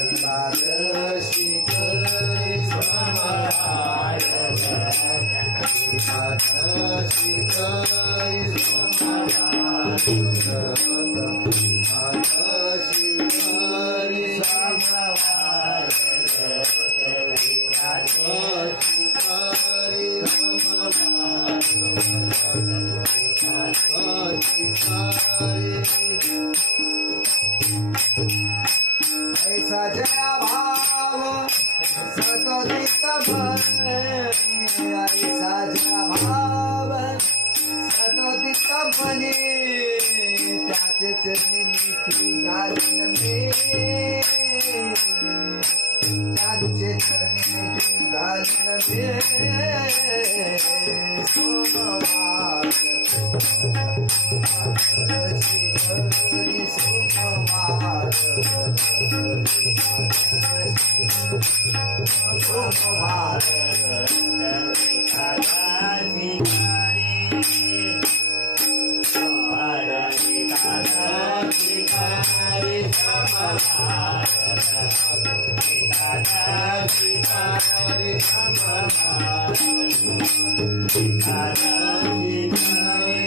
एकादशी करे सोमवार एकादशी करे सोमवार एकादशी करे सोमवार एकादशी करे ऐसा जया भाव सतोदित बने ऐसा जया भाव सतोदित बने त्याचे चरणी मिठी घालीन मी त्यांचे चरणी मिठी घालीन मी सोमवार एकादशी करे सोमवार सोमवार एकादशी करे एकादशी करे सोमवार एकादशी करे सोमवार एकादशी करे